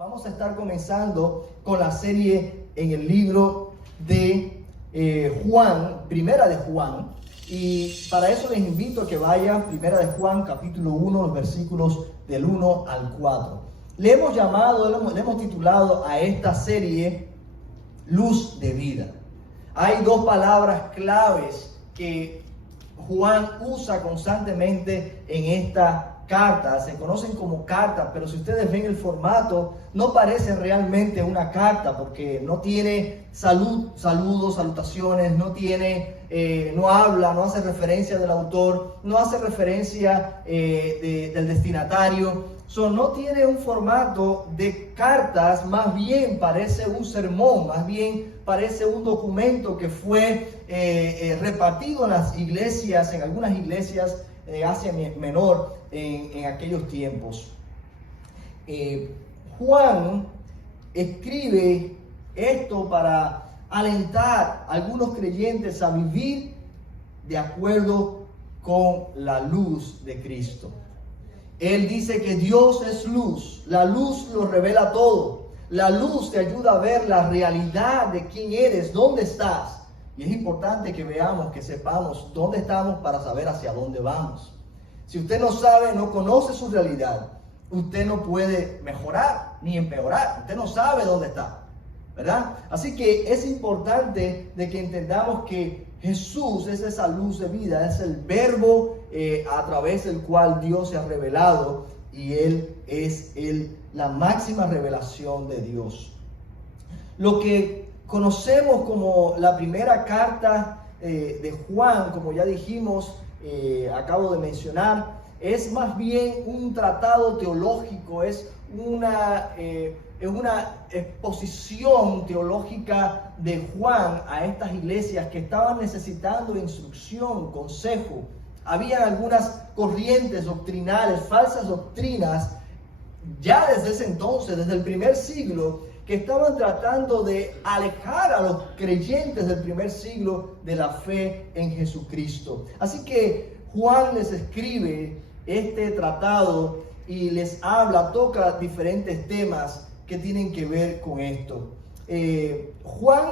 Vamos a estar comenzando con la serie en el libro de Juan, Primera de Juan, y para eso les invito a que vayan Primera de Juan, capítulo 1, los versículos del 1 al 4. Le hemos titulado a esta serie Luz de Vida. Hay dos palabras claves que Juan usa constantemente en esta carta. Se conocen como cartas, pero si ustedes ven el formato, no parece realmente una carta porque no tiene saludos, salutaciones, no hace referencia del autor, no hace referencia del destinatario. No tiene un formato de cartas, más bien parece un sermón, más bien parece un documento que fue repartido en las iglesias, en algunas iglesias de Asia Menor en aquellos tiempos. Juan escribe esto para alentar a algunos creyentes a vivir de acuerdo con la luz de Cristo. Él dice que Dios es luz, la luz lo revela todo, la luz te ayuda a ver la realidad de quién eres, dónde estás. Y es importante que veamos, que sepamos dónde estamos para saber hacia dónde vamos. Si usted no sabe, no conoce su realidad, usted no puede mejorar ni empeorar, usted no sabe dónde está, ¿verdad? Así que es importante de que entendamos que Jesús es esa luz de vida, es el verbo a través del cual Dios se ha revelado, y Él es la máxima revelación de Dios. Lo que conocemos como la primera carta de Juan, como ya dijimos, acabo de mencionar, es más bien un tratado teológico, es una exposición teológica de Juan a estas iglesias que estaban necesitando instrucción, consejo. Había algunas corrientes doctrinales, falsas doctrinas, ya desde ese entonces, desde el primer siglo, que estaban tratando de alejar a los creyentes del primer siglo de la fe en Jesucristo. Así que Juan les escribe este tratado y les toca diferentes temas que tienen que ver con esto. Juan,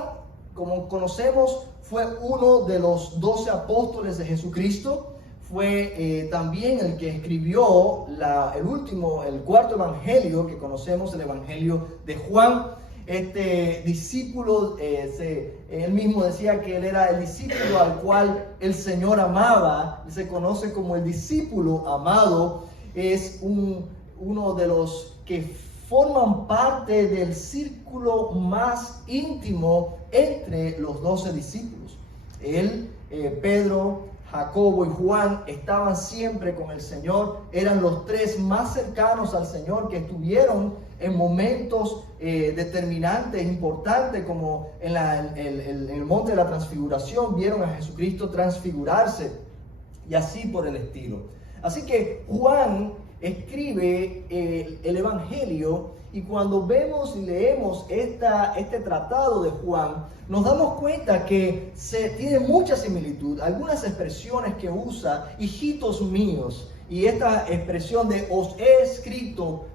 como conocemos, fue uno de los 12 apóstoles de Jesucristo. Fue también el que escribió el cuarto evangelio que conocemos, el evangelio de Juan. Este discípulo, él mismo decía que él era el discípulo al cual el Señor amaba, y se conoce como el discípulo amado. Es uno de los que forman parte del círculo más íntimo entre los 12 discípulos. Él, Pedro, Jacobo y Juan estaban siempre con el Señor, eran los tres más cercanos al Señor, que estuvieron en momentos determinantes, importantes, como en el monte de la transfiguración, vieron a Jesucristo transfigurarse, y así por el estilo. Así que Juan escribe el evangelio, y cuando vemos y leemos este tratado de Juan, nos damos cuenta que tiene mucha similitud. Algunas expresiones que usa, hijitos míos, y esta expresión de os he escrito,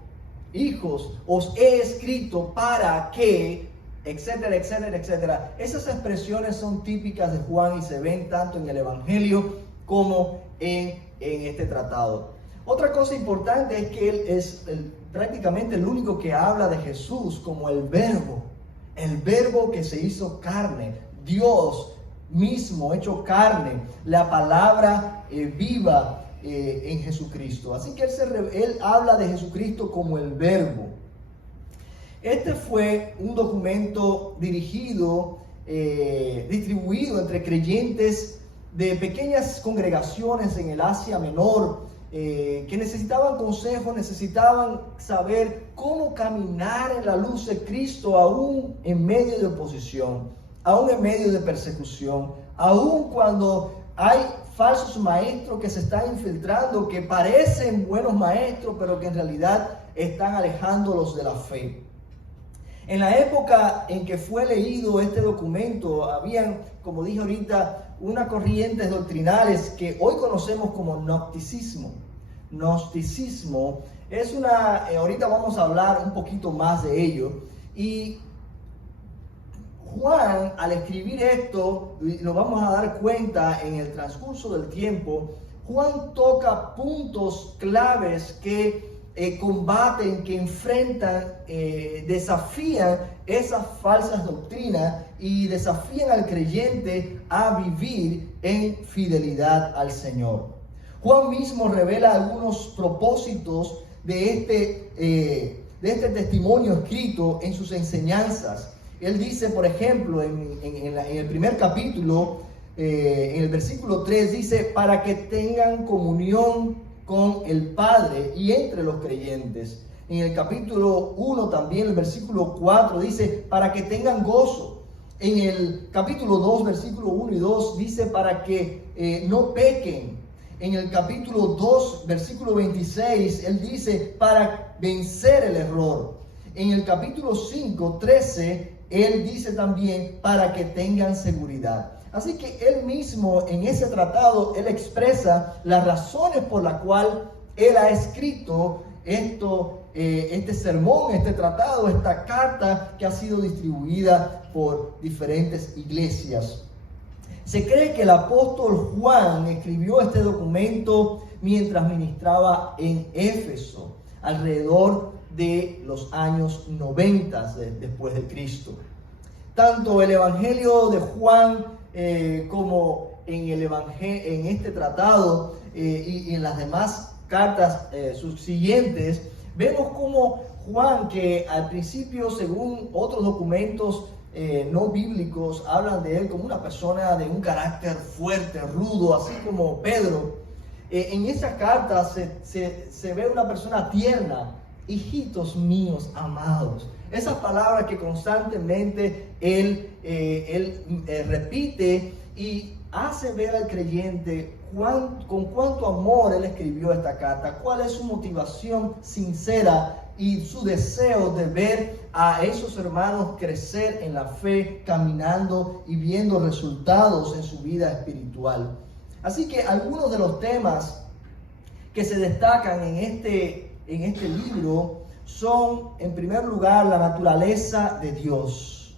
hijos, os he escrito para que, etcétera, etcétera, etcétera. Esas expresiones son típicas de Juan y se ven tanto en el evangelio como en este tratado. Otra cosa importante es que él es prácticamente el único que habla de Jesús como el verbo que se hizo carne, Dios mismo hecho carne, la palabra viva en Jesucristo. Así que él habla de Jesucristo como el verbo. Este fue un documento distribuido entre creyentes de pequeñas congregaciones en el Asia Menor, que necesitaban consejo, necesitaban saber cómo caminar en la luz de Cristo, aún en medio de oposición, aún en medio de persecución, aún cuando hay falsos maestros que se están infiltrando, que parecen buenos maestros, pero que en realidad están alejándolos de la fe. En la época en que fue leído este documento, habían, como dije ahorita, unas corrientes doctrinales que hoy conocemos como gnosticismo. Gnosticismo Ahorita vamos a hablar un poquito más de ello. Y Juan, al escribir esto, lo vamos a dar cuenta en el transcurso del tiempo, Juan toca puntos claves que combaten, que enfrentan, desafían esas falsas doctrinas y desafían al creyente a vivir en fidelidad al Señor. Juan mismo revela algunos propósitos de este testimonio escrito en sus enseñanzas. Él dice, por ejemplo, en el primer capítulo, en el versículo 3, dice, para que tengan comunión con el Padre y entre los creyentes. En el capítulo 1 también, el versículo 4, dice, para que tengan gozo. En el capítulo 2, versículo 1 y 2, dice, para que no pequen. En el capítulo 2, versículo 26, él dice, para vencer el error. En el capítulo 5, 13, él dice también, para que tengan seguridad. Así que él mismo en ese tratado, él expresa las razones por las cuales él ha escrito este sermón, este tratado, esta carta que ha sido distribuida por diferentes iglesias. Se cree que el apóstol Juan escribió este documento mientras ministraba en Éfeso, alrededor de los años 90 después de Cristo. Tanto el Evangelio de Juan como en este tratado y en las demás cartas subsiguientes, vemos como Juan, que al principio, según otros documentos no bíblicos, hablan de él como una persona de un carácter fuerte, rudo, así como Pedro. En esa carta se ve una persona tierna, hijitos míos amados. Esas palabras que constantemente él repite y hace ver al creyente con cuánto amor él escribió esta carta, cuál es su motivación sincera y su deseo de ver a esos hermanos crecer en la fe, caminando y viendo resultados en su vida espiritual. Así que algunos de los temas que se destacan en este libro son, en primer lugar, la naturaleza de Dios.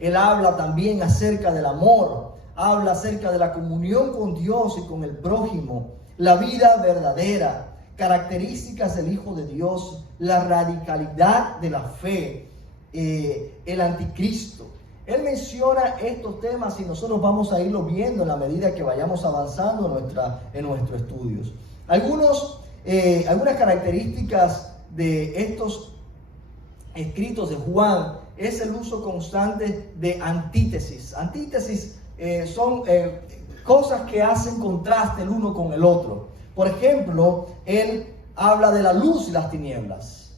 Él habla también acerca del amor, habla acerca de la comunión con Dios y con el prójimo, la vida verdadera, características del Hijo de Dios, la radicalidad de la fe, el anticristo. Él menciona estos temas y nosotros vamos a irlo viendo en la medida que vayamos avanzando en nuestros estudios. Algunas características de estos escritos de Juan es el uso constante de antítesis. Antítesis son cosas que hacen contraste el uno con el otro. Por ejemplo, él habla de la luz y las tinieblas,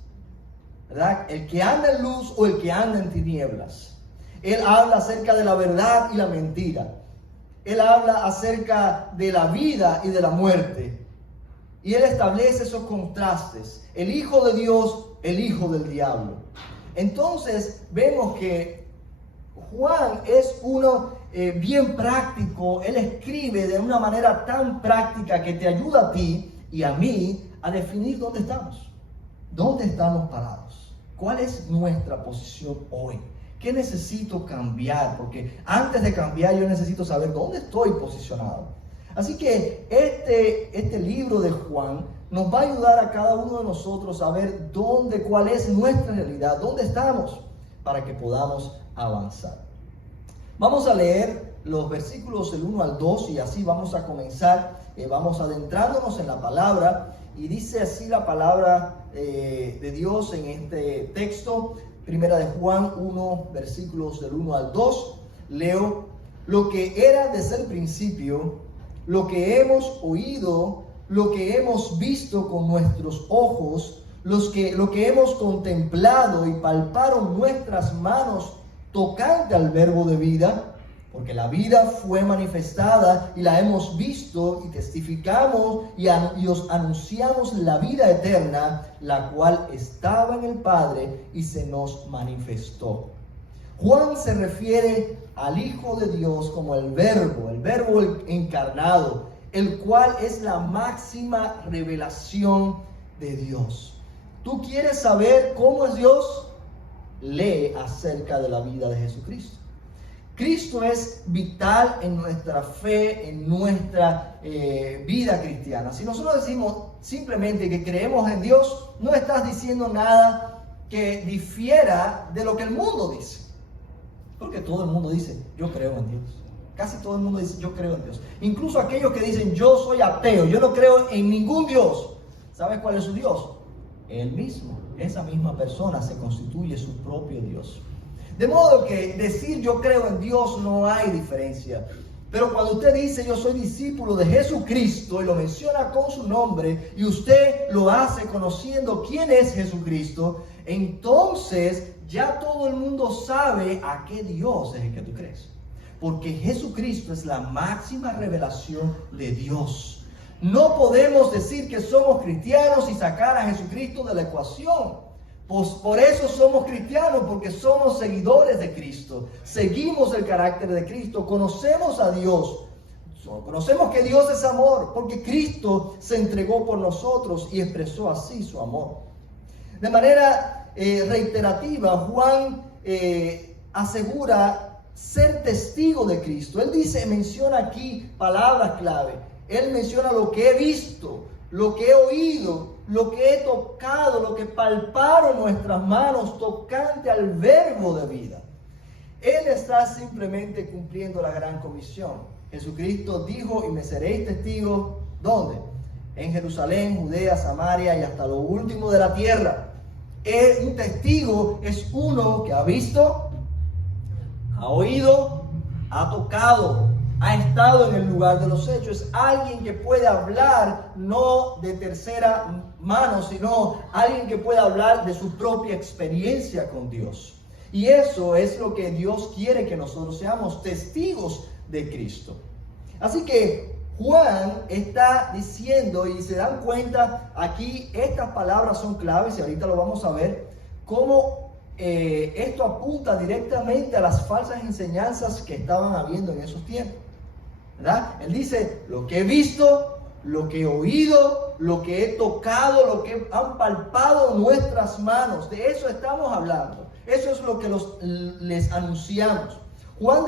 ¿verdad? El que anda en luz o el que anda en tinieblas. Él habla acerca de la verdad y la mentira. Él habla acerca de la vida y de la muerte. Y él establece esos contrastes. El Hijo de Dios, el Hijo del Diablo. Entonces vemos que Juan es uno bien práctico. Él escribe de una manera tan práctica que te ayuda a ti y a mí a definir dónde estamos. ¿Dónde estamos parados? ¿Cuál es nuestra posición hoy? ¿Qué necesito cambiar? Porque antes de cambiar yo necesito saber dónde estoy posicionado. Así que este libro de Juan nos va a ayudar a cada uno de nosotros a ver cuál es nuestra realidad, dónde estamos, para que podamos avanzar. Vamos a leer los versículos del 1 al 2 y así vamos a comenzar, vamos adentrándonos en la palabra. Y dice así la palabra de Dios en este texto, primera de Juan 1, versículos del 1 al 2. Leo: lo que era desde el principio, lo que hemos oído, lo que hemos visto con nuestros ojos, lo que hemos contemplado y palparon nuestras manos tocante al verbo de vida, porque la vida fue manifestada y la hemos visto y testificamos y os anunciamos la vida eterna, la cual estaba en el Padre y se nos manifestó. Juan se refiere al Hijo de Dios como el verbo encarnado, el cual es la máxima revelación de Dios. ¿Tú quieres saber cómo es Dios? Lee acerca de la vida de Jesucristo. Cristo es vital en nuestra fe, en nuestra vida cristiana. Si nosotros decimos simplemente que creemos en Dios, no estás diciendo nada que difiera de lo que el mundo dice. Porque todo el mundo dice, yo creo en Dios. Casi todo el mundo dice, yo creo en Dios. Incluso aquellos que dicen, yo soy ateo, yo no creo en ningún Dios. ¿Sabes cuál es su Dios? Él mismo. Esa misma persona se constituye su propio Dios. De modo que decir yo creo en Dios no hay diferencia. Pero cuando usted dice yo soy discípulo de Jesucristo y lo menciona con su nombre y usted lo hace conociendo quién es Jesucristo, entonces ya todo el mundo sabe a qué Dios es el que tú crees. Porque Jesucristo es la máxima revelación de Dios. No podemos decir que somos cristianos y sacar a Jesucristo de la ecuación. Pues por eso somos cristianos, porque somos seguidores de Cristo. Seguimos el carácter de Cristo, conocemos a Dios. Conocemos que Dios es amor, porque Cristo se entregó por nosotros y expresó así su amor. De manera reiterativa, Juan asegura ser testigo de Cristo. Él menciona aquí palabras clave. Él menciona lo que he visto, lo que he oído, lo que he tocado, lo que palparon nuestras manos tocante al verbo de vida. Él está simplemente cumpliendo la gran comisión. Jesucristo dijo, y me seréis testigos, ¿dónde? En Jerusalén, Judea, Samaria y hasta lo último de la tierra. Un testigo es uno que ha visto, ha oído, ha tocado, ha estado en el lugar de los hechos. Es alguien que puede hablar no de tercera mano, sino alguien que puede hablar de su propia experiencia con Dios. Y eso es lo que Dios quiere que nosotros seamos, testigos de Cristo. Así que Juan está diciendo, y se dan cuenta aquí, estas palabras son claves y ahorita lo vamos a ver, cómo esto apunta directamente a las falsas enseñanzas que estaban habiendo en esos tiempos. ¿Verdad? Él dice, lo que he visto, lo que he oído, lo que he tocado, lo que han palpado nuestras manos. De eso estamos hablando. Eso es lo que les anunciamos. Juan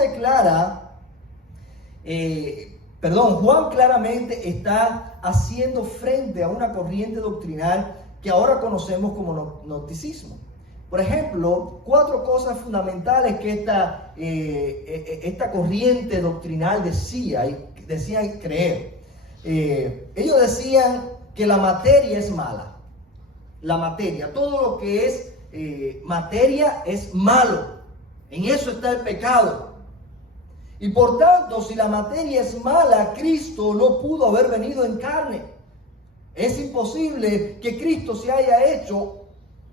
claramente está haciendo frente a una corriente doctrinal que ahora conocemos como gnosticismo. Por ejemplo, 4 cosas fundamentales que esta corriente doctrinal decían creer. Ellos decían que la materia es mala. La materia, todo lo que es materia es malo. En eso está el pecado. Y por tanto, si la materia es mala, Cristo no pudo haber venido en carne. Es imposible que Cristo se haya hecho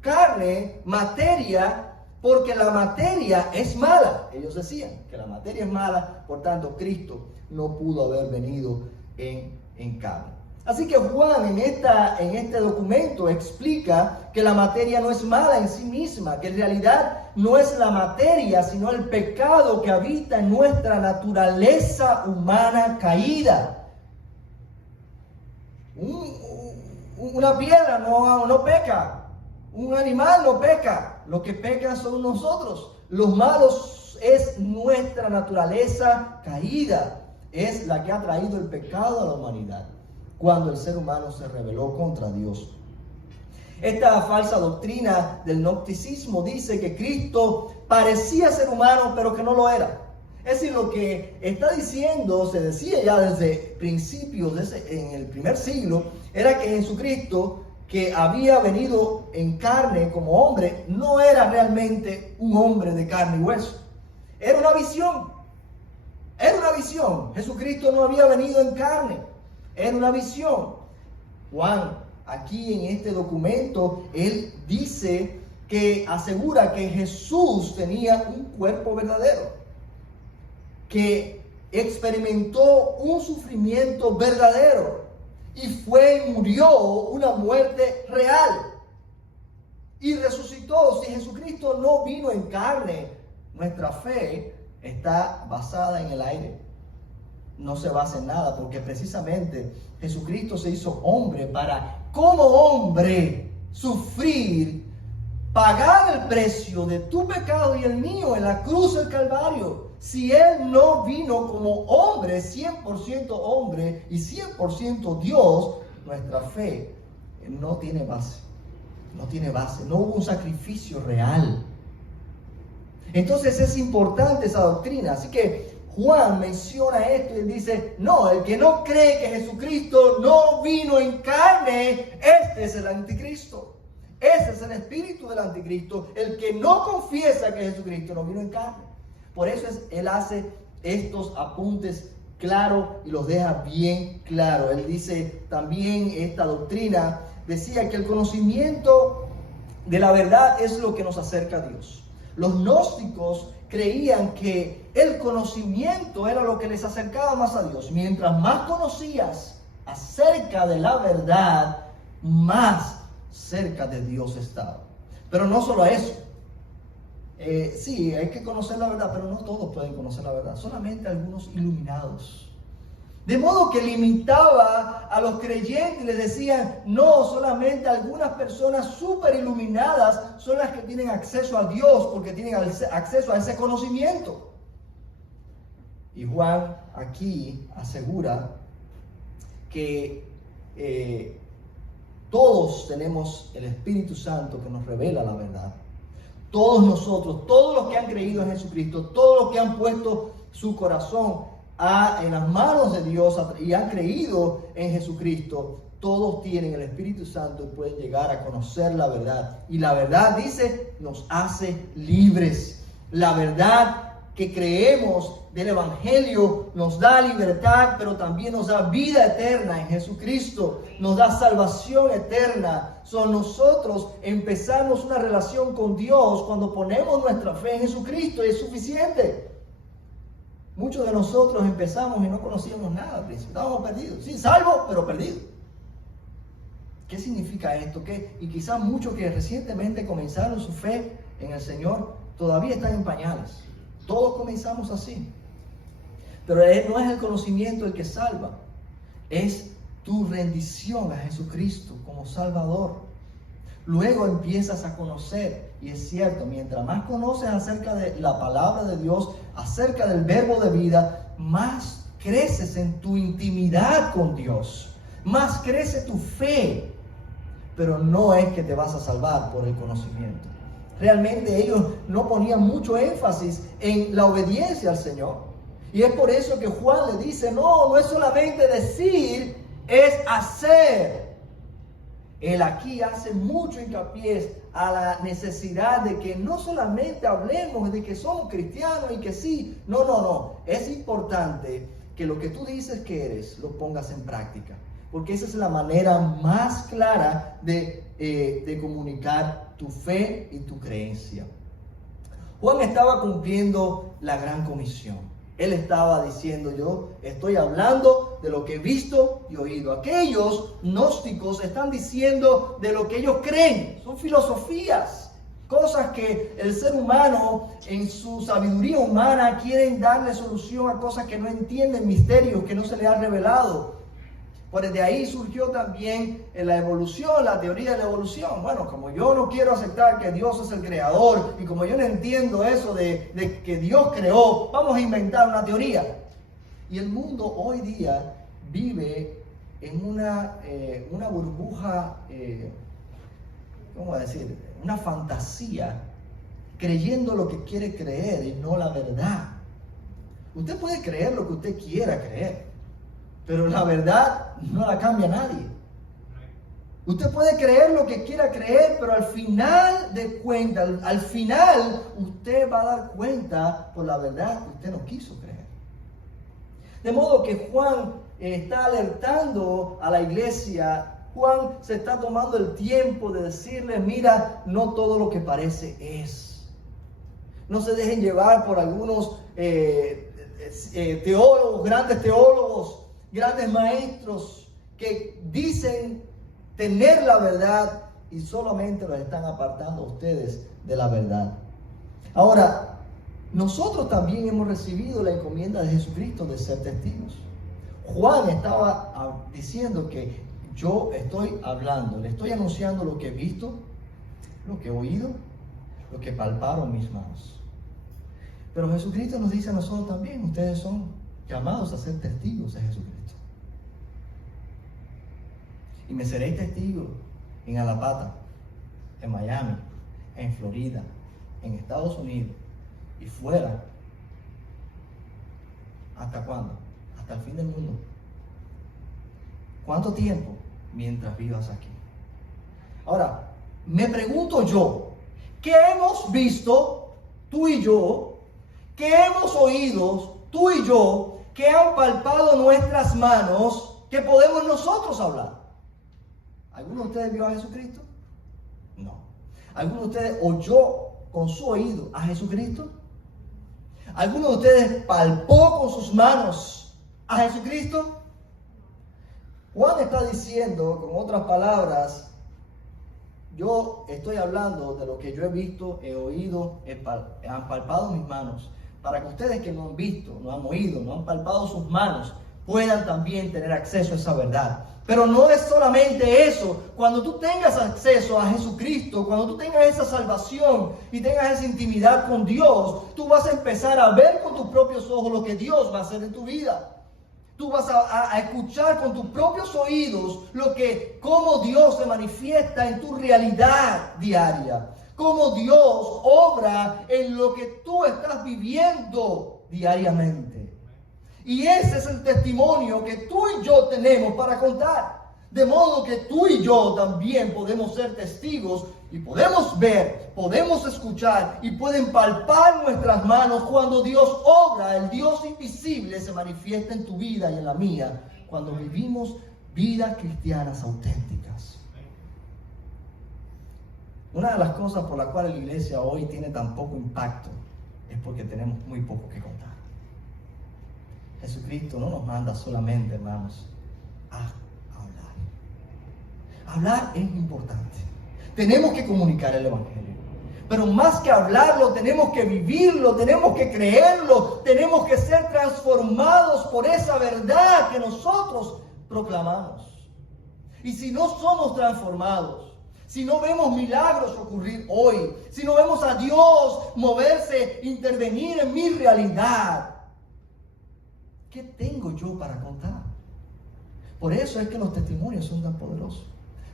carne, materia, porque la materia es mala. Ellos decían que la materia es mala, por tanto Cristo no pudo haber venido en carne. Así que Juan en este documento explica que la materia no es mala en sí misma, que en realidad no es la materia, sino el pecado que habita en nuestra naturaleza humana caída. Una piedra no peca. Un animal no peca, lo que pecan son nosotros. Los malos es nuestra naturaleza caída, es la que ha traído el pecado a la humanidad, cuando el ser humano se rebeló contra Dios. Esta falsa doctrina del gnosticismo dice que Cristo parecía ser humano, pero que no lo era. Es decir, lo que está diciendo, se decía ya desde principios, en el primer siglo, era que Jesucristo, que había venido en carne como hombre, no era realmente un hombre de carne y hueso. Era una visión. Era una visión. Jesucristo no había venido en carne. Era una visión. Juan, aquí en este documento, él dice que asegura que Jesús tenía un cuerpo verdadero, que experimentó un sufrimiento verdadero, y fue y murió una muerte real. Y resucitó. Si Jesucristo no vino en carne, nuestra fe está basada en el aire. No se basa en nada, porque precisamente Jesucristo se hizo hombre para, como hombre, sufrir, pagar el precio de tu pecado y el mío en la cruz del Calvario. Si Él no vino como hombre, 100% hombre y 100% Dios, nuestra fe no tiene base. No tiene base. No hubo un sacrificio real. Entonces es importante esa doctrina. Así que Juan menciona esto y dice, no, el que no cree que Jesucristo no vino en carne, este es el anticristo. Ese es el espíritu del anticristo, el que no confiesa que Jesucristo no vino en carne. Por eso él hace estos apuntes claros y los deja bien claros. Él dice también esta doctrina, decía que el conocimiento de la verdad es lo que nos acerca a Dios. Los gnósticos creían que el conocimiento era lo que les acercaba más a Dios. Mientras más conocías acerca de la verdad, más cerca de Dios estaba. Pero no solo eso. Sí, hay que conocer la verdad, pero no todos pueden conocer la verdad. Solamente algunos iluminados. De modo que limitaba a los creyentes y les decían, no, solamente algunas personas súper iluminadas son las que tienen acceso a Dios porque tienen acceso a ese conocimiento. Y Juan aquí asegura que todos tenemos el Espíritu Santo que nos revela la verdad. Todos nosotros, todos los que han creído en Jesucristo, todos los que han puesto su corazón en las manos de Dios y han creído en Jesucristo, todos tienen el Espíritu Santo y pueden llegar a conocer la verdad. Y la verdad, dice, nos hace libres. La verdad que creemos del Evangelio nos da libertad, pero también nos da vida eterna en Jesucristo, nos da salvación eterna. Nosotros empezamos una relación con Dios cuando ponemos nuestra fe en Jesucristo y es suficiente. Muchos de nosotros empezamos y no conocíamos nada al principio, estábamos perdidos, sí, salvos, pero perdidos. ¿Qué significa esto? Y quizás muchos que recientemente comenzaron su fe en el Señor todavía están en pañales. Todos comenzamos así. Pero no es el conocimiento el que salva, es tu rendición a Jesucristo como Salvador. Luego empiezas a conocer, y es cierto, mientras más conoces acerca de la palabra de Dios, acerca del verbo de vida, más creces en tu intimidad con Dios, más crece tu fe. Pero no es que te vas a salvar por el conocimiento. Realmente ellos no ponían mucho énfasis en la obediencia al Señor. Y es por eso que Juan le dice, no es solamente decir, es hacer. Él aquí hace mucho hincapié a la necesidad de que no solamente hablemos de que somos cristianos y que sí. No. Es importante que lo que tú dices que eres, lo pongas en práctica. Porque esa es la manera más clara de comunicar tu fe y tu creencia. Juan estaba cumpliendo la gran comisión. Él estaba diciendo, yo estoy hablando de lo que he visto y oído. Aquellos gnósticos están diciendo de lo que ellos creen. Son filosofías, cosas que el ser humano en su sabiduría humana quieren darle solución a cosas que no entienden, misterios que no se les ha revelado. Pues de ahí surgió también la evolución, la teoría de la evolución. Bueno, como yo no quiero aceptar que Dios es el creador y como yo no entiendo eso de que Dios creó, vamos a inventar una teoría. Y el mundo hoy día vive en una burbuja, ¿cómo decir? Una fantasía, creyendo lo que quiere creer y no la verdad. Usted puede creer lo que usted quiera creer, pero la verdad no la cambia nadie. Usted puede creer lo que quiera creer, pero al final de cuentas, al final usted va a dar cuenta por la verdad que usted no quiso creer. De modo que Juan está alertando a la iglesia. Juan se está tomando el tiempo de decirle, mira, no todo lo que parece es. No se dejen llevar por algunos teólogos, grandes maestros que dicen tener la verdad y solamente los están apartando a ustedes de la verdad. Ahora, nosotros también hemos recibido la encomienda de Jesucristo de ser testigos. Juan estaba diciendo que yo estoy hablando, le estoy anunciando lo que he visto, lo que he oído, lo que palparon mis manos. Pero Jesucristo nos dice a nosotros también, ustedes son llamados a ser testigos de Jesucristo. Y me seréis testigos en Alapata, en Miami, en Florida, en Estados Unidos y fuera. ¿Hasta cuándo? Hasta el fin del mundo. ¿Cuánto tiempo? Mientras vivas aquí. Ahora, me pregunto yo, ¿qué hemos visto tú y yo? ¿Qué hemos oído tú y yo? ¿Qué han palpado nuestras manos que podemos nosotros hablar? ¿Alguno de ustedes vio a Jesucristo? No. ¿Alguno de ustedes oyó con su oído a Jesucristo? ¿Alguno de ustedes palpó con sus manos a Jesucristo? Juan está diciendo, con otras palabras, yo estoy hablando de lo que yo he visto, he oído, han palpado mis manos, para que ustedes que no han visto, no han oído, no han palpado sus manos, puedan también tener acceso a esa verdad. Pero no es solamente eso. Cuando tú tengas acceso a Jesucristo, cuando tú tengas esa salvación y tengas esa intimidad con Dios, tú vas a empezar a ver con tus propios ojos lo que Dios va a hacer en tu vida. Tú vas a escuchar con tus propios oídos cómo Dios se manifiesta en tu realidad diaria. Cómo Dios obra en lo que tú estás viviendo diariamente. Y ese es el testimonio que tú y yo tenemos para contar. De modo que tú y yo también podemos ser testigos y podemos ver, podemos escuchar y pueden palpar nuestras manos cuando Dios obra, el Dios invisible se manifiesta en tu vida y en la mía, cuando vivimos vidas cristianas auténticas. Una de las cosas por las cuales la iglesia hoy tiene tan poco impacto es porque tenemos muy poco que contar. Jesucristo no nos manda solamente, hermanos, a hablar. Hablar es importante. Tenemos que comunicar el Evangelio. Pero más que hablarlo, tenemos que vivirlo, tenemos que creerlo, tenemos que ser transformados por esa verdad que nosotros proclamamos. Y si no somos transformados, si no vemos milagros ocurrir hoy, si no vemos a Dios moverse, intervenir en mi realidad, ¿qué tengo yo para contar? Por eso es que los testimonios son tan poderosos.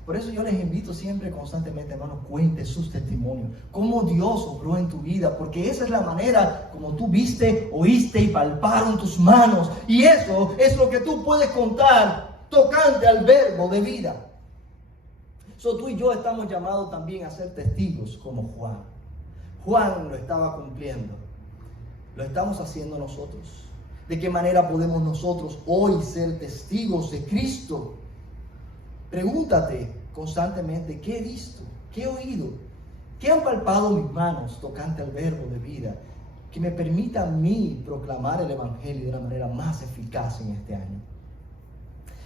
Por eso yo les invito siempre, constantemente, hermanos, cuente sus testimonios. Cómo Dios obró en tu vida. Porque esa es la manera como tú viste, oíste y palparon tus manos. Y eso es lo que tú puedes contar tocante al verbo de vida. Tú y yo estamos llamados también a ser testigos como Juan. Juan lo estaba cumpliendo. Lo estamos haciendo nosotros. ¿De qué manera podemos nosotros hoy ser testigos de Cristo? Pregúntate constantemente, ¿qué he visto? ¿Qué he oído? ¿Qué han palpado mis manos tocante al verbo de vida? Que me permita a mí proclamar el Evangelio de una manera más eficaz en este año.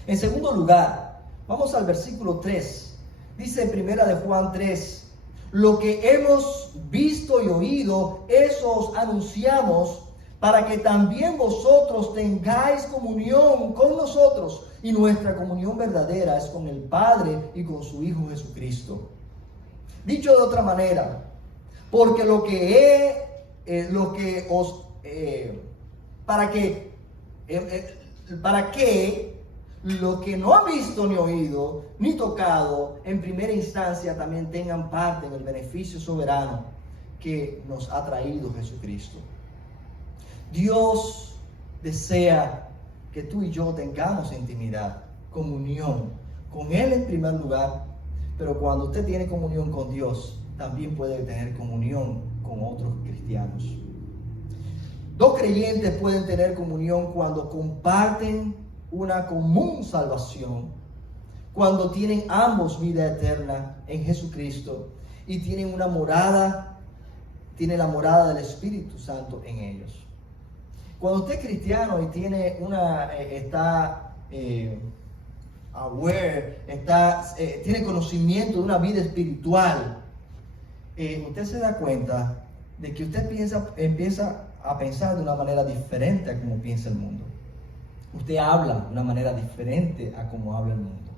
En segundo lugar, vamos al versículo 3. Dice en primera de Juan 3, lo que hemos visto y oído, eso os anunciamos, para que también vosotros tengáis comunión con nosotros. Y nuestra comunión verdadera es con el Padre y con su Hijo Jesucristo. Dicho de otra manera, porque para que lo que no han visto ni oído ni tocado en primera instancia también tengan parte en el beneficio soberano que nos ha traído Jesucristo. Dios desea que tú y yo tengamos intimidad, comunión con Él en primer lugar, pero cuando usted tiene comunión con Dios, también puede tener comunión con otros cristianos. Dos creyentes pueden tener comunión cuando comparten una común salvación, cuando tienen ambos vida eterna en Jesucristo y tienen la morada del Espíritu Santo en ellos. Cuando usted es cristiano y tiene tiene conocimiento de una vida espiritual, usted se da cuenta de que usted empieza a pensar de una manera diferente a como piensa el mundo. Usted habla de una manera diferente a como habla el mundo.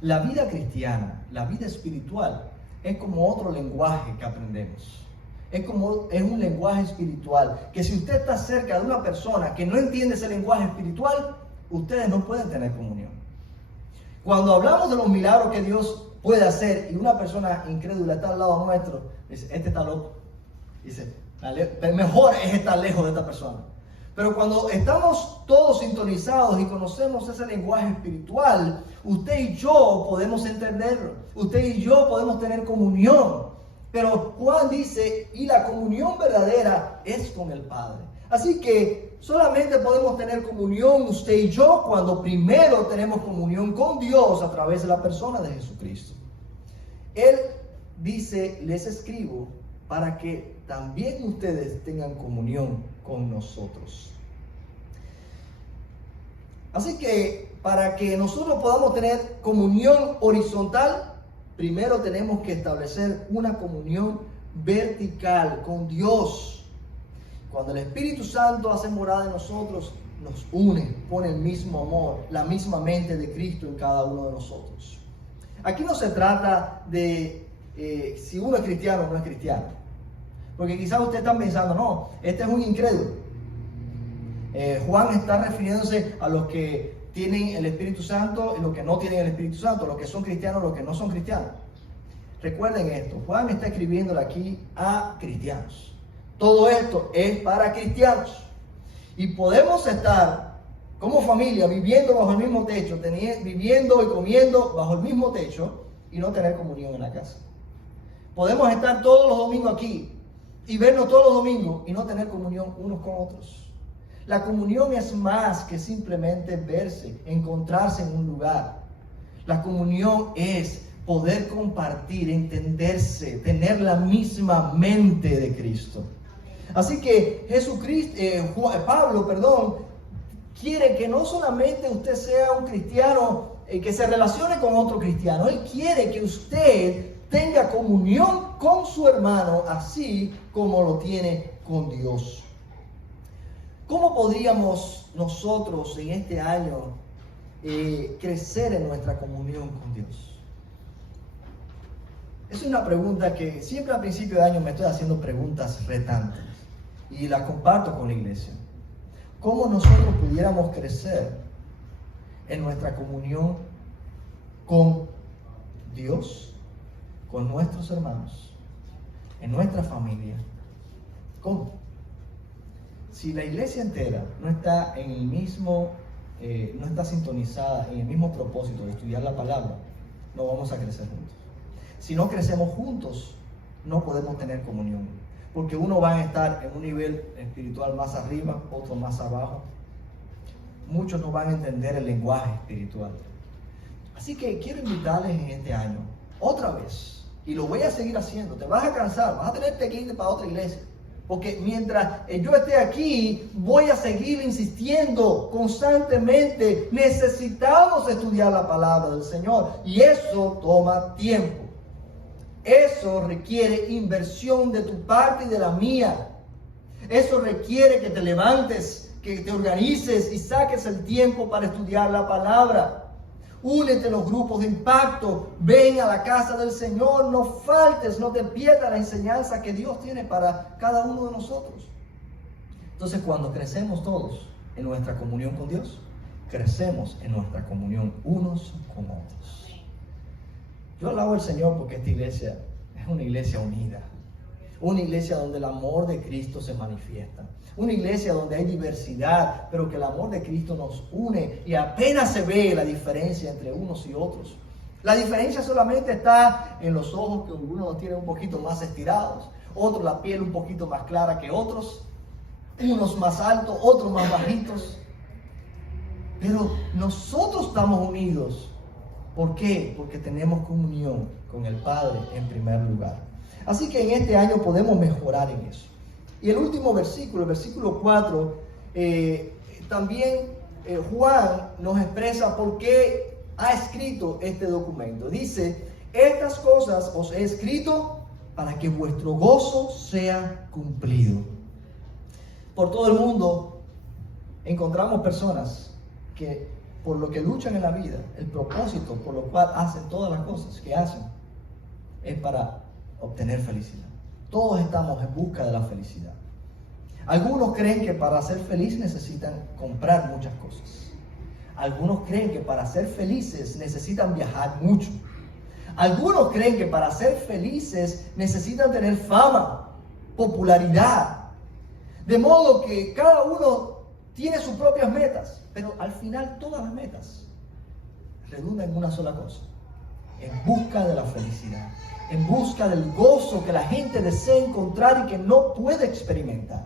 La vida cristiana, la vida espiritual, es como otro lenguaje que aprendemos. Es un lenguaje espiritual, que si usted está cerca de una persona que no entiende ese lenguaje espiritual, ustedes no pueden tener comunión. Cuando hablamos de los milagros que Dios puede hacer y una persona incrédula está al lado nuestro, dice, este está loco. Dice, mejor es estar lejos de esta persona. Pero cuando estamos todos sintonizados y conocemos ese lenguaje espiritual, usted y yo podemos entenderlo. Usted y yo podemos tener comunión. Pero Juan dice, y la comunión verdadera es con el Padre. Así que solamente podemos tener comunión usted y yo cuando primero tenemos comunión con Dios a través de la persona de Jesucristo. Él dice, les escribo para que también ustedes tengan comunión con nosotros. Así que para que nosotros podamos tener comunión horizontal, primero tenemos que establecer una comunión vertical con Dios. Cuando el Espíritu Santo hace morada en nosotros, nos une, pone el mismo amor, la misma mente de Cristo en cada uno de nosotros. Aquí no se trata de si uno es cristiano o no es cristiano. Porque quizás ustedes están pensando, no, este es un incrédulo. Juan está refiriéndose a los que tienen el Espíritu Santo y los que no tienen el Espíritu Santo, los que son cristianos y los que no son cristianos. Recuerden esto, Juan está escribiéndole aquí a cristianos. Todo esto es para cristianos. Y podemos estar como familia viviendo bajo el mismo techo, viviendo y comiendo bajo el mismo techo y no tener comunión en la casa. Podemos estar todos los domingos aquí y vernos todos los domingos y no tener comunión unos con otros. La comunión es más que simplemente verse, encontrarse en un lugar. La comunión es poder compartir, entenderse, tener la misma mente de Cristo. Así que Pablo, quiere que no solamente usted sea un cristiano que se relacione con otro cristiano. Él quiere que usted tenga comunión con su hermano, así como lo tiene con Dios. ¿Cómo podríamos nosotros en este año crecer en nuestra comunión con Dios? Es una pregunta que siempre al principio de año me estoy haciendo preguntas retantes y las comparto con la iglesia. ¿Cómo nosotros pudiéramos crecer en nuestra comunión con Dios, con nuestros hermanos, en nuestra familia? ¿Cómo? Si la iglesia entera no está en el mismo, no está sintonizada en el mismo propósito de estudiar la palabra, no vamos a crecer juntos. Si no crecemos juntos, no podemos tener comunión, porque uno va a estar en un nivel espiritual más arriba, otro más abajo. Muchos no van a entender el lenguaje espiritual. Así que quiero invitarles en este año, otra vez, y lo voy a seguir haciendo. Te vas a cansar, vas a tener que irte para otra iglesia. Porque mientras yo esté aquí, voy a seguir insistiendo constantemente. Necesitamos estudiar la palabra del Señor. Y eso toma tiempo. Eso requiere inversión de tu parte y de la mía. Eso requiere que te levantes, que te organices y saques el tiempo para estudiar la palabra. Únete a los grupos de impacto, ven a la casa del Señor, no faltes, no te pierdas la enseñanza que Dios tiene para cada uno de nosotros. Entonces, cuando crecemos todos en nuestra comunión con Dios, crecemos en nuestra comunión unos con otros. Yo alabo al Señor porque esta iglesia es una iglesia unida, una iglesia donde el amor de Cristo se manifiesta. Una iglesia donde hay diversidad, pero que el amor de Cristo nos une y apenas se ve la diferencia entre unos y otros. La diferencia solamente está en los ojos, que algunos los tienen un poquito más estirados, otros la piel un poquito más clara que otros, unos más altos, otros más bajitos. Pero nosotros estamos unidos. ¿Por qué? Porque tenemos comunión con el Padre en primer lugar. Así que en este año podemos mejorar en eso. Y el último versículo, el versículo 4, también Juan nos expresa por qué ha escrito este documento. Dice, estas cosas os he escrito para que vuestro gozo sea cumplido. Por todo el mundo encontramos personas que por lo que luchan en la vida, el propósito por lo cual hacen todas las cosas que hacen, es para obtener felicidad. Todos estamos en busca de la felicidad. Algunos creen que para ser feliz necesitan comprar muchas cosas. Algunos creen que para ser felices necesitan viajar mucho. Algunos creen que para ser felices necesitan tener fama, popularidad. De modo que cada uno tiene sus propias metas, pero al final todas las metas redundan en una sola cosa: en busca de la felicidad, en busca del gozo que la gente desea encontrar y que no puede experimentar.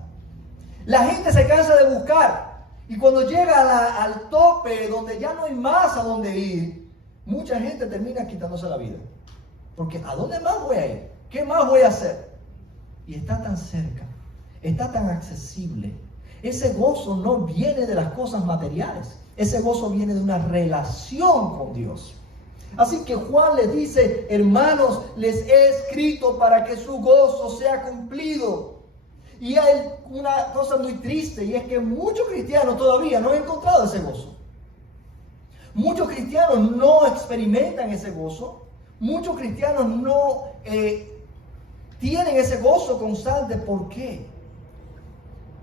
La gente se cansa de buscar, y cuando llega al tope donde ya no hay más a dónde ir, mucha gente termina quitándose la vida. Porque ¿a dónde más voy a ir? ¿Qué más voy a hacer? Y está tan cerca, está tan accesible. Ese gozo no viene de las cosas materiales. Ese gozo viene de una relación con Dios. Así que Juan les dice: hermanos, les he escrito para que su gozo sea cumplido. Y hay una cosa muy triste, y es que muchos cristianos todavía no han encontrado ese gozo. Muchos cristianos no experimentan ese gozo. Muchos cristianos no tienen ese gozo constante. ¿Por qué?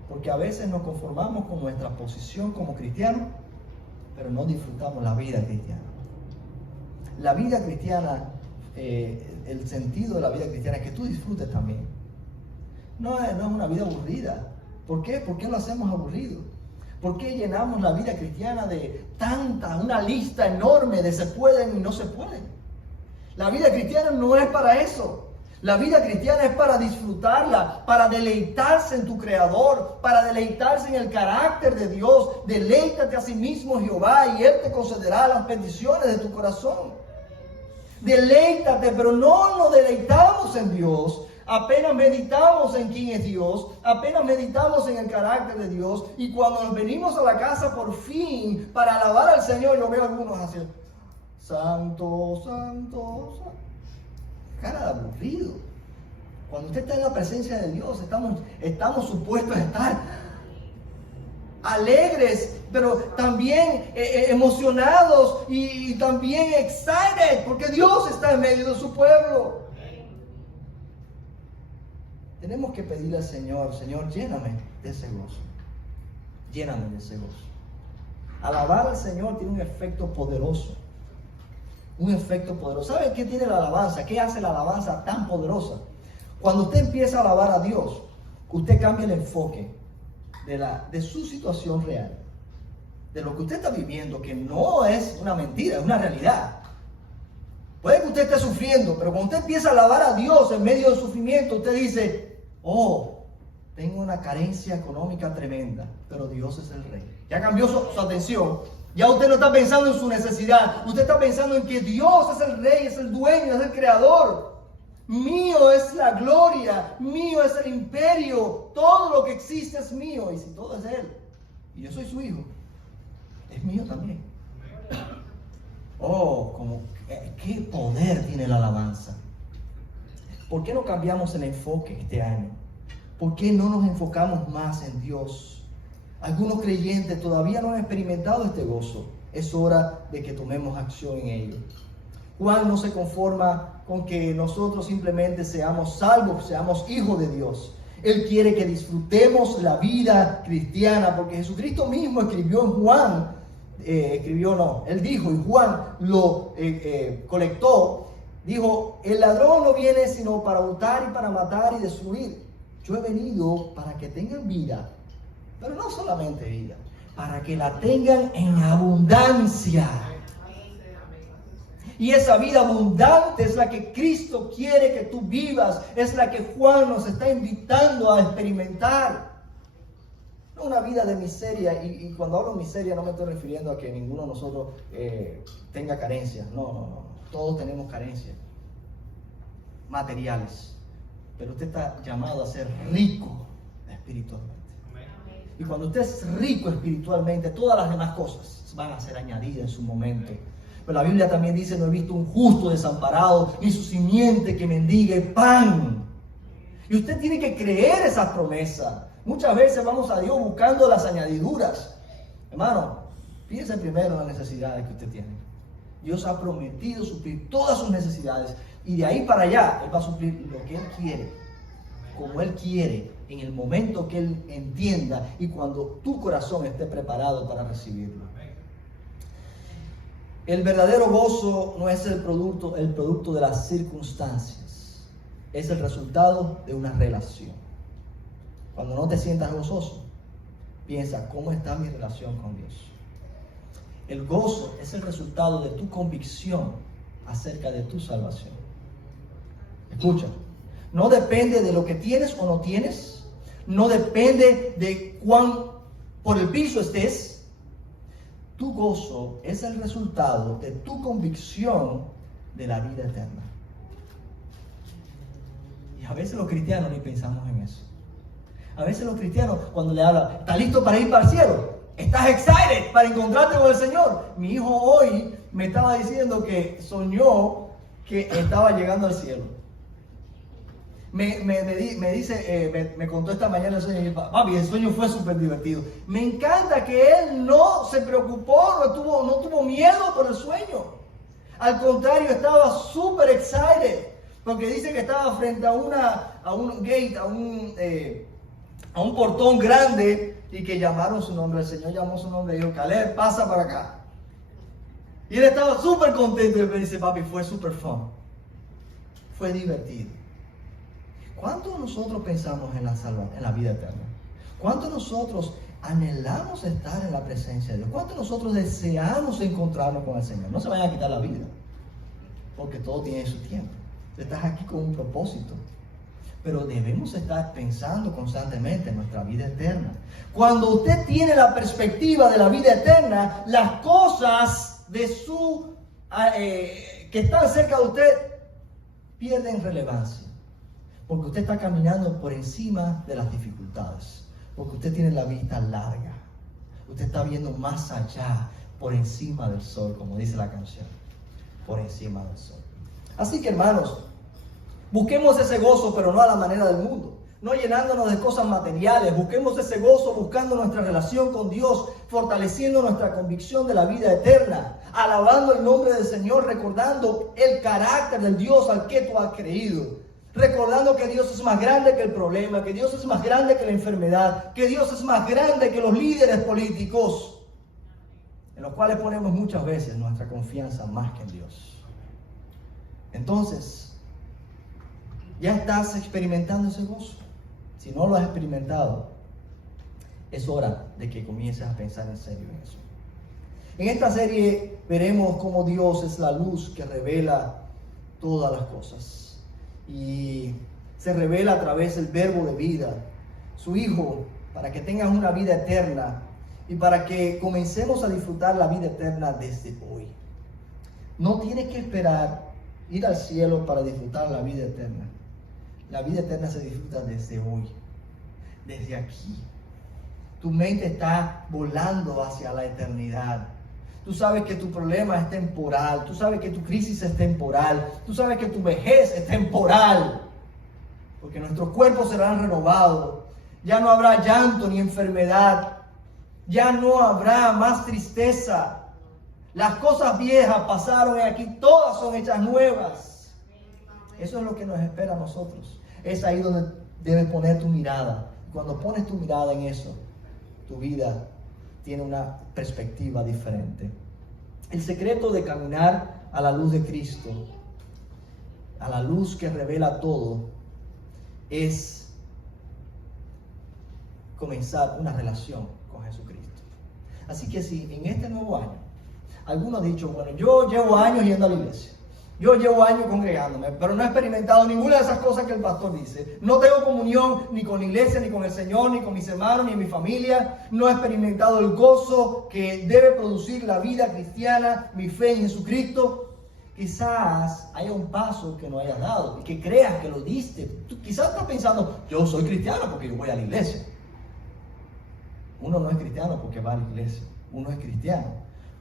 Porque a veces nos conformamos con nuestra posición como cristianos, pero no disfrutamos la vida cristiana. La vida cristiana, el sentido de la vida cristiana es que tú disfrutes también. No es una vida aburrida. ¿Por qué? ¿Por qué lo hacemos aburrido? ¿Por qué llenamos la vida cristiana de una lista enorme de se pueden y no se pueden? La vida cristiana no es para eso. La vida cristiana es para disfrutarla, para deleitarse en tu Creador, para deleitarse en el carácter de Dios. Deleítate a sí mismo, Jehová, y Él te concederá las peticiones de tu corazón. Deleítate, pero no nos deleitamos en Dios. Apenas meditamos en quién es Dios, apenas meditamos en el carácter de Dios, y cuando nos venimos a la casa por fin para alabar al Señor, yo veo a algunos así: santo, santo, santo. Cara de aburrido. Cuando usted está en la presencia de Dios, estamos supuestos a estar alegres, pero también emocionados y también excited, porque Dios está en medio de su pueblo. Tenemos que pedirle al Señor: Señor, lléname de ese gozo. Lléname de ese gozo. Alabar al Señor tiene un efecto poderoso. Un efecto poderoso. ¿Sabe qué tiene la alabanza? ¿Qué hace la alabanza tan poderosa? Cuando usted empieza a alabar a Dios, usted cambia el enfoque de su situación real. De lo que usted está viviendo, que no es una mentira, es una realidad. Puede que usted esté sufriendo, pero cuando usted empieza a alabar a Dios en medio del sufrimiento, usted dice: oh, tengo una carencia económica tremenda, pero Dios es el Rey. Ya cambió su atención. Ya usted no está pensando en su necesidad. Usted está pensando en que Dios es el Rey, es el dueño, es el creador. Mío es la gloria, mío es el imperio. Todo lo que existe es mío. Y si todo es Él, y yo soy su hijo, es mío también. Oh, qué poder tiene la alabanza. ¿Por qué no cambiamos el enfoque este año? ¿Por qué no nos enfocamos más en Dios? Algunos creyentes todavía no han experimentado este gozo. Es hora de que tomemos acción en ello. Juan no se conforma con que nosotros simplemente seamos salvos, seamos hijos de Dios. Él quiere que disfrutemos la vida cristiana, porque Jesucristo mismo escribió en Juan, él dijo, y Juan lo colectó, dijo: el ladrón no viene sino para hurtar y para matar y destruir. Yo he venido para que tengan vida, pero no solamente vida, para que la tengan en abundancia. Y esa vida abundante es la que Cristo quiere que tú vivas, es la que Juan nos está invitando a experimentar. No una vida de miseria, y cuando hablo de miseria no me estoy refiriendo a que ninguno de nosotros tenga carencias. No. Todos tenemos carencias materiales, pero usted está llamado a ser rico espiritualmente. Y cuando usted es rico espiritualmente, todas las demás cosas van a ser añadidas en su momento. Pero la Biblia también dice: no he visto un justo desamparado, ni su simiente que mendigue pan. Y usted tiene que creer esa promesa. Muchas veces vamos a Dios buscando las añadiduras. Hermano, Piense primero en las necesidades que usted tiene. Dios ha prometido suplir todas sus necesidades y de ahí para allá Él va a suplir lo que Él quiere, como Él quiere, en el momento que Él entienda y cuando tu corazón esté preparado para recibirlo. El verdadero gozo no es el producto de las circunstancias, es el resultado de una relación. Cuando no te sientas gozoso, piensa, ¿cómo está mi relación con Dios? El gozo es el resultado de tu convicción acerca de tu salvación. Escucha, no depende de lo que tienes o no tienes, no depende de cuán por el piso estés. Tu gozo es el resultado de tu convicción de la vida eterna. Y a veces los cristianos ni pensamos en eso. A veces los cristianos cuando le hablan, ¿estás listo para ir para el cielo? ¿Estás excited para encontrarte con el Señor? Mi hijo hoy me estaba diciendo que soñó que estaba llegando al cielo. Me contó esta mañana el sueño y papi, el sueño fue súper divertido. Me encanta que él no se preocupó, no tuvo miedo por el sueño. Al contrario, estaba súper excited, porque dice que estaba frente a un gate, a un portón grande y que llamaron su nombre. El Señor llamó su nombre y dijo, Caleb, pasa para acá. Y él estaba súper contento y me dice, papi, fue súper fun. Fue divertido. ¿Cuánto nosotros pensamos en la vida eterna? ¿Cuánto nosotros anhelamos estar en la presencia de Dios? ¿Cuánto nosotros deseamos encontrarnos con el Señor? No se vayan a quitar la vida, porque todo tiene su tiempo. Estás aquí con un propósito. Pero debemos estar pensando constantemente en nuestra vida eterna. Cuando usted tiene la perspectiva de la vida eterna, las cosas que están cerca de usted pierden relevancia. Porque usted está caminando por encima de las dificultades. Porque usted tiene la vista larga. Usted está viendo más allá, por encima del sol, como dice la canción. Por encima del sol. Así que, hermanos, busquemos ese gozo, pero no a la manera del mundo. No llenándonos de cosas materiales. Busquemos ese gozo buscando nuestra relación con Dios, fortaleciendo nuestra convicción de la vida eterna, alabando el nombre del Señor, recordando el carácter del Dios al que tú has creído. Recordando que Dios es más grande que el problema, que Dios es más grande que la enfermedad, que Dios es más grande que los líderes políticos, en los cuales ponemos muchas veces nuestra confianza más que en Dios. Entonces, ya estás experimentando ese gozo. Si no lo has experimentado, es hora de que comiences a pensar en serio en eso. En esta serie veremos cómo Dios es la luz que revela todas las cosas. Y se revela a través del verbo de vida, su Hijo, para que tengas una vida eterna y para que comencemos a disfrutar la vida eterna desde hoy. No tienes que esperar ir al cielo para disfrutar la vida eterna. La vida eterna se disfruta desde hoy, desde aquí. Tu mente está volando hacia la eternidad. Tú sabes que tu problema es temporal. Tú sabes que tu crisis es temporal. Tú sabes que tu vejez es temporal. Porque nuestros cuerpos serán renovados. Ya no habrá llanto ni enfermedad. Ya no habrá más tristeza. Las cosas viejas pasaron y aquí todas son hechas nuevas. Eso es lo que nos espera a nosotros. Es ahí donde debes poner tu mirada. Cuando pones tu mirada en eso, tu vida tiene una perspectiva diferente. El secreto de caminar a la luz de Cristo, a la luz que revela todo, es comenzar una relación con Jesucristo. Así que si en este nuevo año, algunos han dicho, bueno, yo llevo años yendo a la iglesia, yo llevo años congregándome, pero no he experimentado ninguna de esas cosas que el pastor dice. No tengo comunión ni con la iglesia, ni con el Señor, ni con mis hermanos, ni en mi familia. No he experimentado el gozo que debe producir la vida cristiana, mi fe en Jesucristo. Quizás haya un paso que no hayas dado y que creas que lo diste. Tú quizás estás pensando, yo soy cristiano porque yo voy a la iglesia. Uno no es cristiano porque va a la iglesia. Uno es cristiano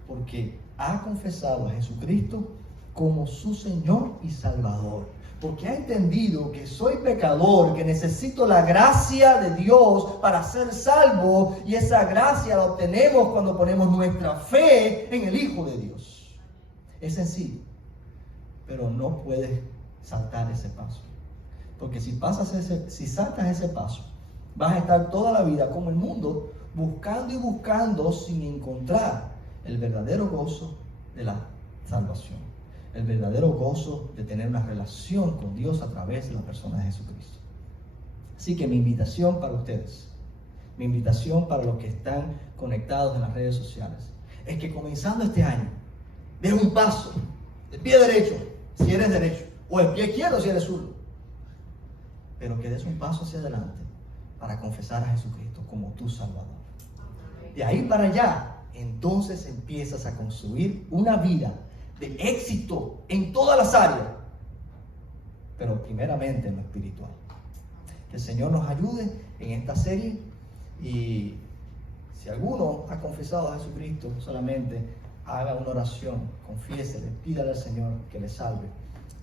porque ha confesado a Jesucristo como su Señor y Salvador. porque ha entendido que soy pecador, que necesito la gracia de Dios para ser salvo, y esa gracia la obtenemos cuando ponemos nuestra fe en el Hijo de Dios. Es sencillo, pero no puedes saltar ese paso, porque si saltas ese paso, vas a estar toda la vida como el mundo, buscando y buscando sin encontrar el verdadero gozo de la salvación, el verdadero gozo de tener una relación con Dios a través de la persona de Jesucristo. Así que mi invitación para ustedes, mi invitación para los que están conectados en las redes sociales, es que comenzando este año, des un paso, el pie derecho, si eres derecho, o el pie izquierdo si eres zurdo, pero que des un paso hacia adelante para confesar a Jesucristo como tu Salvador. De ahí para allá, entonces empiezas a construir una vida de éxito en todas las áreas, pero primeramente en lo espiritual. Que el Señor nos ayude en esta serie, y si alguno ha confesado a Jesucristo, solamente haga una oración, confiésele, pídale al Señor que le salve,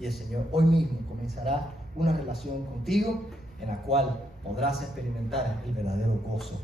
y el Señor hoy mismo comenzará una relación contigo en la cual podrás experimentar el verdadero gozo